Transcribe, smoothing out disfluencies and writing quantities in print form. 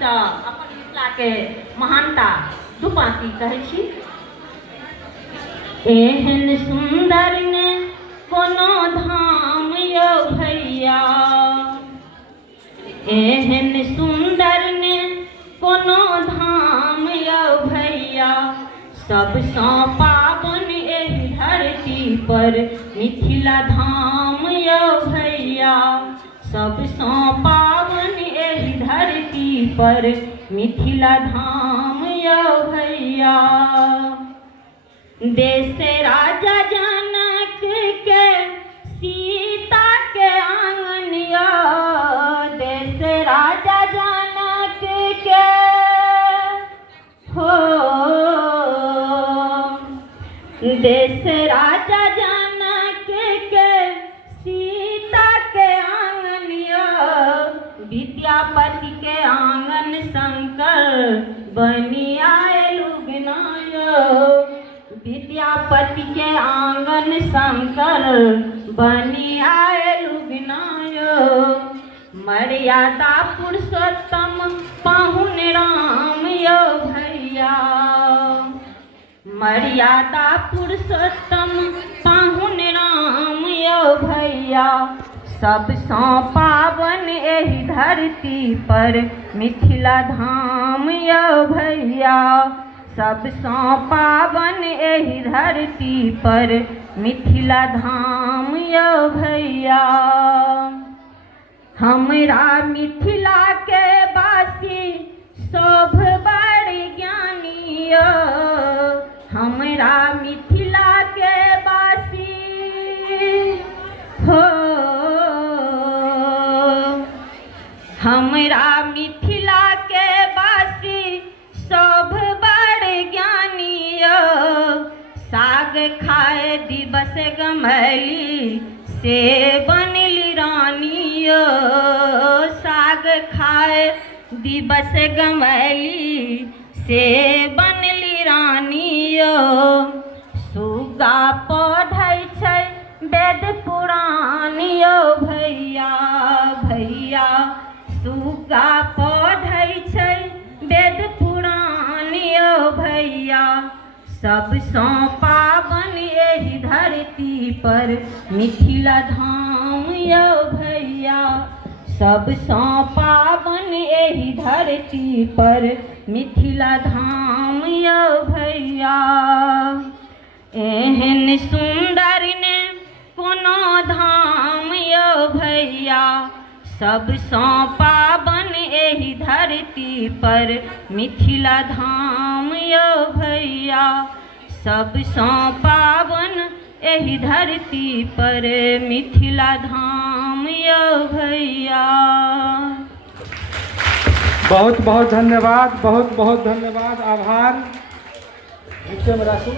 तऽ अपन मिथिलाके महानता दू पाँती कहै छी। एहन सुंदर ने कोनो धाम यौ भैया, एहन सुंदर ने कोनो धाम यौ भैया, सबसँ पावन एहि धरती पर मिथिला धाम यौ भैया, सबसँ पावन एहि धरती पर मिथिला धाम यौ भैया। देश राजा जनक के सीता के आंगन यौ, देश राजा जनक के हो, देश राजा जनक के सीता के आंगन यौ, विद्यापति के आंगन शंकर बनी आयल उगना यौ, विद्यापति के आंगन शंकर बनी आयल उगना यौ। मर्यादा पुरुषोत्तम पाहुन राम यौ भैया, मर्यादा पुरुषोत्तम पाहुन राम यौ भैया, सबसँ पावन एहि धरती पर मिथिला धाम यौ भैया, सबसँ पावन एहि धरती पर मिथिला धाम यौ भैया। हमरा मिथिला के वासी सभ बड़ ज्ञानी यौ, हमरा मिथिला के वासी हो, हमरा मिथिला के वासी सभ बड़ ज्ञानी यौ, साग खाए दिवस गमैली से बनली रानी यौ, साग खाए दिवस गमैली से बनली रानी यौ। सुगा पढ़ै छै वेद पुराण यौ भैया, भैया सुगा पढ़ै छै वेद पुराण यौ भैया, सबसँ पावन एहि धरती पर मिथिला धाम यौ भैया, सबसँ पावन एहि धरती पर मिथिला धाम यौ भैया। एहन सुंदर ने कोनो धाम यौ भैया, सबसँ पावन एहि धरती पर मिथिला धाम यौ भैया, सबसँ पावन एहि धरती पर मिथिला धाम यौ भैया। बहुत बहुत धन्यवाद, बहुत बहुत धन्यवाद, आभार। नीचे में राखू।